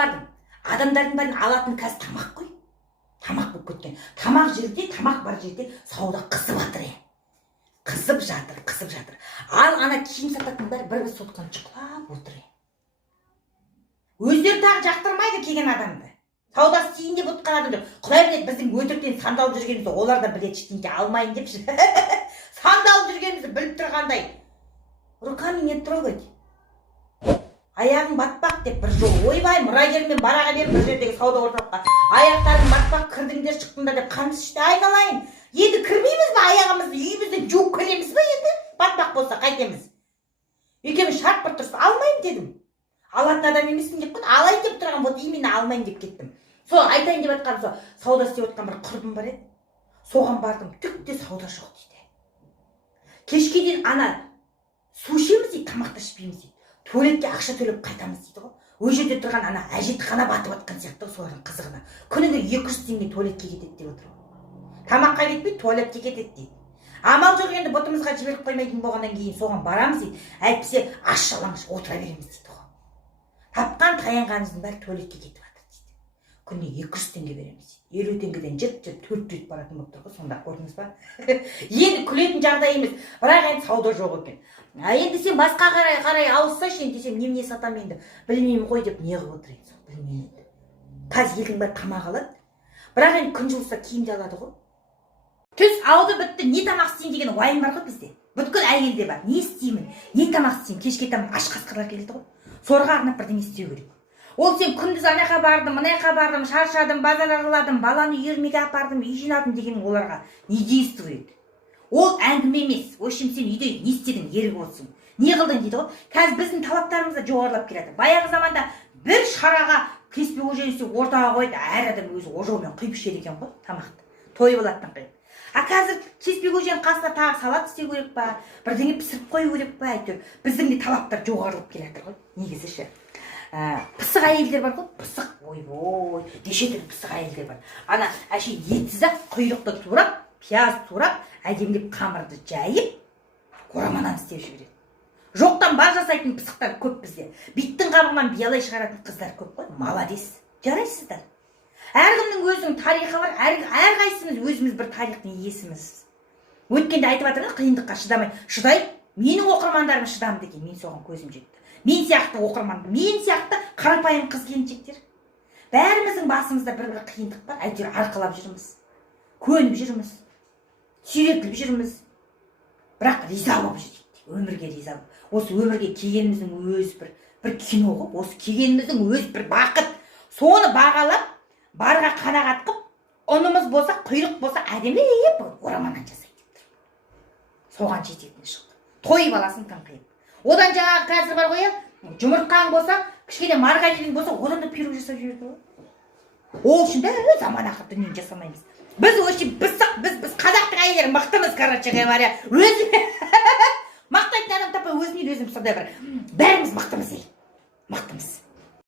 бардым. Адамдардың бәрін алатын қазір тамақ қой. Тамақ болып кеткен. Тамақ жерде, тамақ бар жерде сауда қызып жатыр. Қызып жатыр. Ал ана киім сататын бәрі бір соткан шұқылап отыр. Өздері тағы жақтырмайды келген адамды. Сауда істейін деп отқан адамдар. Құдай біледі, біздің өтіріктен сандалып жүргенімізді олар да біледі, ештеңе алмайын деп жүр. Сандалып жүргенімізді біліп тұрғандай. Руками не трогать. Аяғың батпақ деп бір жол. Ойбай, мұрагермен бараға беріп бір жердегі сауда орталыққа. Аяқтарың батпақ, кірдіңдер, шықтыңдар деп қамыс ішті айналайын. Енді кірмейміз бе аяғымызды, үйімізді жуып кіреміз бе енді? Батпақ болса қайтеміз. Екеуміз шарт бір тұрса алмайын дедім. Алатын адам емессің деп қойды. Алайын деп тұрған вот именно алмайын деп кеттім. Сол айтайын деп жатқаным сол, сауда істеп отқан бір құрбым бар еді. Соған бардым, түкте сауда жоқ дейді. Кешке дейін ана су ішеміз дейді, тамақты ішпейміз дейді. Туалетке ақша төлеп қайтамыз дейді ғой. Ол жерде тұрған ана әжетхана батып жатқан сияқты солардың қызығына. Күніге 200 теңге туалетке кетеді деп отыр. Тамаққа кетпейді, туалетке кетеді дейді. Амал жоқ енді бұтымызға жіберіп қоймайтын болғаннан кейін соған барамыз дейді. Әйтпесе аш жалаңаш отыра береміз дейді ғой. Тапқан таянғанымыздың бәрі туалетке кетіп жатыр дейді. Күніне 200 теңге береміз дейді. 50 теңгеден жет 4 рет баратын болып тұр ғой, сонда көрдіңіз ба? Енді күлетін жағдай емес, бірақ енді сауда жоқ екен. Енді сен басқа қарай ауыссайшы енді десем, немене сатам енді, білмеймін ғой деп не қылып отыр енді, білмеймін. Қазір елдің бәрі тамақ алады, бірақ енді күн жылыса киім де алады ғой. Түс ауды бітті, не тамақ істейін деген уайым бар ғой бізде. Бүткіл әйелде бар, не істеймін, не тамақ істеймін, кешке тамақ аш қасқырлар келді ғой. Сорға арнап бірдеңе істеу керек. Ол сен күндіз анаяққа бардым, мынаяққа бардым, шаршадым, базар араладым, баланы үйірмеге апардым, үй жинадым деген оларға не действует? Ол әңгіме емес. Общем, сен үйде не істедің, ерік болсын. Не қылдың дейді ғой. Қазір біздің талаптарымыз да жоғарылап келеді. Баяғы заманда бір шараға кеспе оженсе ортаға қойды, әр адам өзі ожаумен құйып ішеді екен ғой тамақты. Той болатын қиып. А қазір кеспе ожен қасына тағы салат істеу керек па, бірдеңе пісіріп қою керек па, әйтеуір біздің де талаптар жоғарылап келе жатыр ғой. Негізі ше. Пысық әйелдер бар ғой, пысық, ой, неше түрлі пысық әйелдер бар. Ана әше етсіз ақ құйрықты турап, пияз турап, әдемілеп қамырды жайып, қораманан істеп жібереді. Жоқтан бар жасайтын пысықтар көп бізде. Биттің қабығынан биялай шығаратын қыздар көп қой. Молодец. Жарайсыздар. Әркімнің өзінің тарихы бар, әрқайсымыз өзіміз бір тарихтың иесіміз. Өткенде айтып жатыр, қиындыққа шыдай, менің оқырмандарым шыдамды екен, мен соған көзім жетті. Мен сияқты оқырман, мен сияқты қарапайым қыз келіншектер. Бәріміздің басымызда бір қиындық бар, әйтеуір арқалап жүрміз. Көніп жүрміз. Сүйретіліп жүрміз. Бірақ риза болып жүрейік. Өмірге риза болып. Осы өмірге келгеніміздің өзі бір кино ғой. Осы келгеніміздің өзі бір бақыт. Соны бағалап, барға қанағат қып, ұнымыз болса, құйрық болса, әдемілеп ораманнан жасайды. Соған жететін шықты. Той баласын таңқиып. Одан жаңағы қазір бар ғой, жұмыртқаң болса, кішкене маргарин болса, одан да пирог жасап жіберді ғой. Ол үшін де заман ақыр дүниені жасамаймыз. Біз қазақтың әйелдері мықтымыз, короче говоря. Мақтайтын адам таппай өзінен өзіміз сондай бір. Бәріміз мықтымыз. Мықтымыз.